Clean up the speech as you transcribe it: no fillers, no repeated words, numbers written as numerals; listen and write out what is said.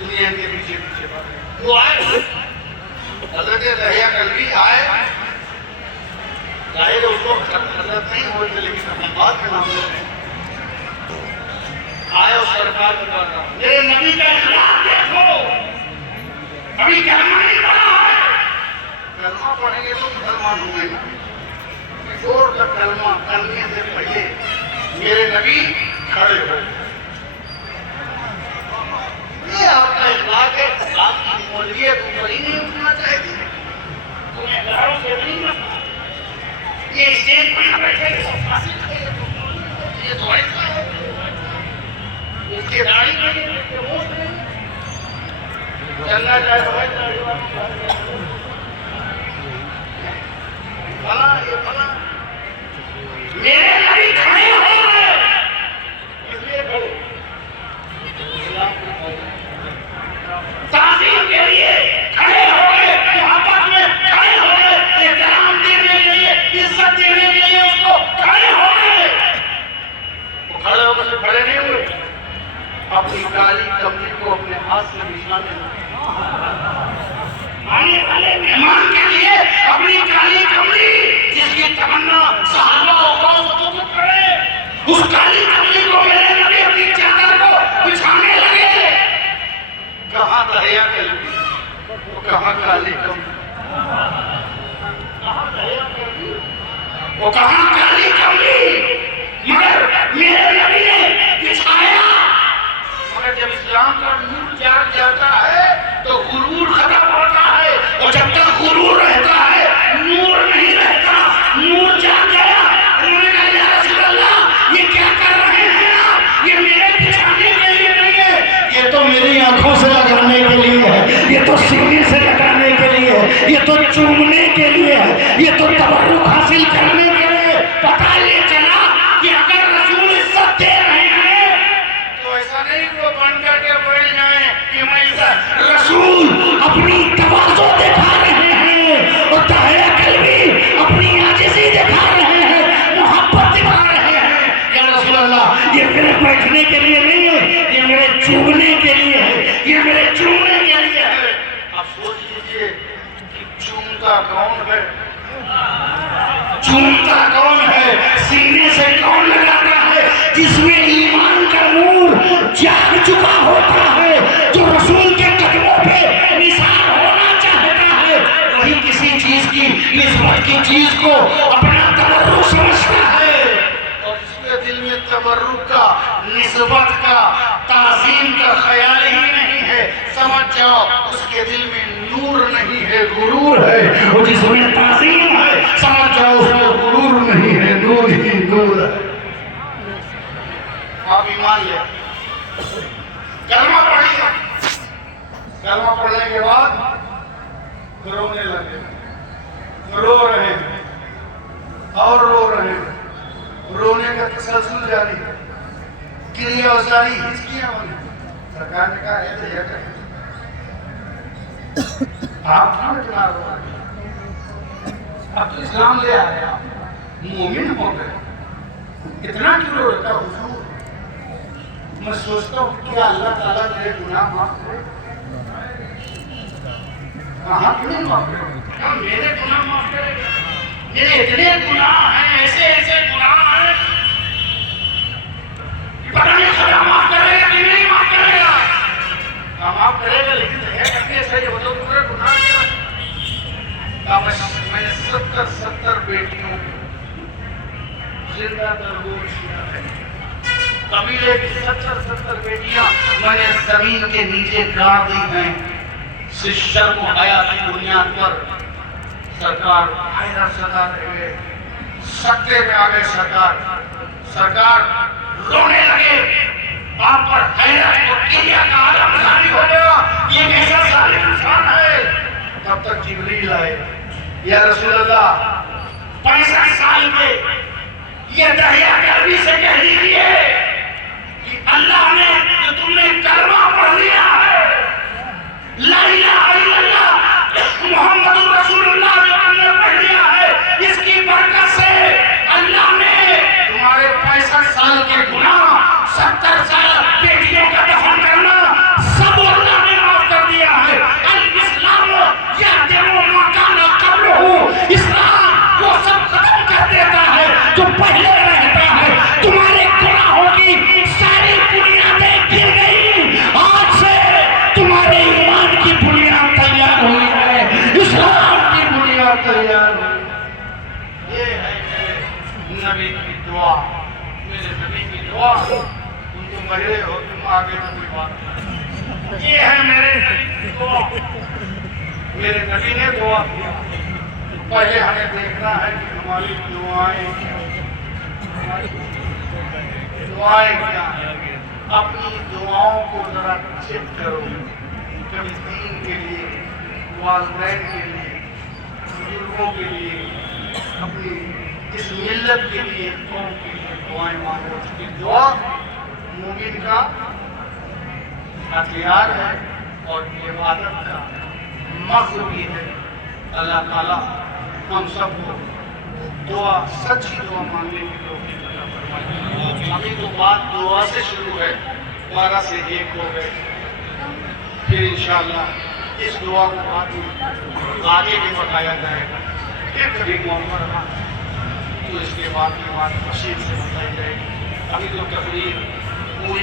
دنیا کے پیچھے پیچھے بھاگے. وہ آئے حضرت دہیا کلبی آئے. ظاہر اس کو حضرت نہیں ہوتے لیکن اپنی بات کے معاملے میں آئے اور سرکار کو کہا میرے نبی کا اخلاق دیکھو. ابھی کلمہ نہیں پڑھا ہے. کلمہ پڑھیں گے تو مسلمان ہوں گے. زور کا کلمہ کلمے سے پہلے میرے نبی کھڑے ہو. یہ آپ کا اخلاق ہے. آپ کی مولویت اوپر ہی نہیں اٹھنا چاہیے. تمہیں گھروں سے نہیں رکھنا. یہ اسٹیج پر نہ بیٹھے گے سب پاسی کھڑے. یہ تو ایسا ہے. اس کے داڑھی نہیں ہے, اس کے ہوش نہیں ہے. چلنا چاہے تو ہے داڑھی والا بنا یہ بنا. میرے نبی کھڑے ہو گئے. اس لیے کھڑے تعظیم کے لیے کھڑے ہو گئے, محبت میں کھڑے ہو گئے, احترام دینے کے لیے, عزت دینے کے لیے اس کو کھڑے ہو گئے. وہ کھڑے ہو کر کھڑے نہیں ہوئے. اپنی کالی کملی کو اپنے ہاتھ سے بچھانے آنے والے مہمان کے لیے اپنی کالی کملی جس کی تمنا صحابہ و کرے, اس کالی کملی کو میرے نبی اپنی چادر کو بچھانے لگے. کہاں دہیا کلبی, وہ کہاں کالی کملی, وہ کہاں کالی کملی, مگر میرے نبی نے بچھایا. مگر جب اسلام کا نور جاگ جاتا ہے تو غرور ختم ہوتا ہے, اور جب تک غرور رہتا ہے نور نہیں رہتا. نور جاگ گیا. انہوں نے کہا یا رسول اللہ یہ کیا کر رہے ہیں آپ, یہ میرے بچھانے کے لیے نہیں ہے, یہ تو میری آنکھوں سے لگانے کے لیے ہے, یہ تو سینے سے لگانے کے لیے ہے, یہ تو چومنے کے لیے ہے, یہ تو تبرک حاصل کرنے کے لیے. پتہ یہ چلا کہ اگر رسول عزت دے رہے ہیں تو ایسا نہیں وہ بن کر کے بیٹھ جائیں کہ میں رسول اپنی تواضع دکھا رہے ہیں اور دہیا کلبی اپنی عاجزی دکھا رہے ہیں, محبت دکھا رہے ہیں. یا رسول اللہ یہ میرے بیٹھنے کے لیے نہیں ہے, یہ میرے چومنے کے لیے ہے, یہ میرے چومنے کے لیے ہے. اب سوچ لیجئے کہ چومتا کون ہے, چومتا کون ہے, سینے سے کون لگاتا ہے, جس میں ایمان کا نور جاگ چکا ہوتا ہے, جو رسول کے قدموں پہ نثار ہونا چاہتا ہے, وہی کسی چیز کی نسبت کی چیز کو اپنا تبرک سمجھتا ہے. اور اس کے دل میں تبرک کا, نسبت کا, تعظیم کا خیال ہی نہیں ہے, سمجھ جاؤ اس کے دل میں نور نہیں ہے, غرور ہے. اور جس میں تعظیم ہے سمجھ جاؤ اس میں غرور نہیں ہے, نور ہی نور ہے. آپ ایمان لے, کلمہ پڑھیے. کلمہ پڑھنے کے بعد رونے لگے, رو رہے ہیں اور رو رہے ہیں. رونے کا تسلسل جاری ہے, کریا ازاری ہچکیاں والی. سرکار نے کہا ہے دہیا کلبی آپ کیوں اتنا رو رہے ہیں, اب تو اسلام لے آئے, آپ مومن ہو گئے, اتنا کیوں رو رہتا حضور. میں سوچتا ہوں کیا اللہ تعالیٰ میرے گناہ معاف کرے. کہاں کیوں نہیں معاف کرے, کیا میرے گناہ معاف کرے گا. میرے اتنے گناہ ہیں, ایسے ایسے گناہ ہیں کہ پتہ نہیں خدا معاف کرے گا کہ نہیں معاف کرے گا. معاف کرے گا لیکن ہے کرنے سے وہ تو پورے گناہ کیا. میں نے 70 بیٹیوں زندہ تربوش کیا ہے. قبیلے کی 70 بیٹیاں میں نے زمین کے نیچے گاڑ دی ہیں. شرم و حیا کی بنیاد پر سرکار حیرت زدہ رہ گئے, سکتے میں آ گئے. سرکار رونے لگے. آپ پر حیرت اور کینہ کا عالم جاری ہو گیا, یہ کیسا ظالم انسان ہے. تب تک جبریل آئے, یا رسول اللہ 65 سال کے یہ دہیا کلبی سے کہہ دیجیے کہ اللہ نے جو تم نے کلمہ پڑھ لیا ہے, لا الہ الا اللہ محمد رسول اللہ جو تم نے پڑھ لیا ہے, اس کی برکت سے اللہ نے تمہارے 65 سال کے گناہ, 70 سال بیٹیوں کا دفن کرنا, سب اللہ نے دعا، میرے نبی کی دعا، تم تو مرے ہو، تم آگے تو کوئی بات نہیں، یہ ہے میرے نبی کی دعا۔ میرے نبی نے دعا کیا، پہلے ہمیں دیکھنا ہے کہ ہماری دعائیں کیا ہیں، اپنی دعاؤں کو ذرا چیک کرو، کبھی دین کے لیے، والدین کے لیے، بزرگوں کے لیے، اپنی اس ملت کے لیے، قوم کے لیے دعائیں مانگو، کہ دعا مومن کا ہتھیار ہے اور عبادت کا مغز بھی ہے۔ اللہ تعالیٰ ہم سب کو دعا، سچی دعا مانگنے کی توفیق عطا فرمائے۔ ابھی تو بات دعا سے شروع ہے، 12 سے 1 ہو گئے، پھر انشاءاللہ اس دعا کو آگے بھی بتایا جائے گا، پھر کبھی موقع رہا تو اس کے بعد کی بات تفصیل سے بتائی جائے گی۔ ابھی تو تقریر پوری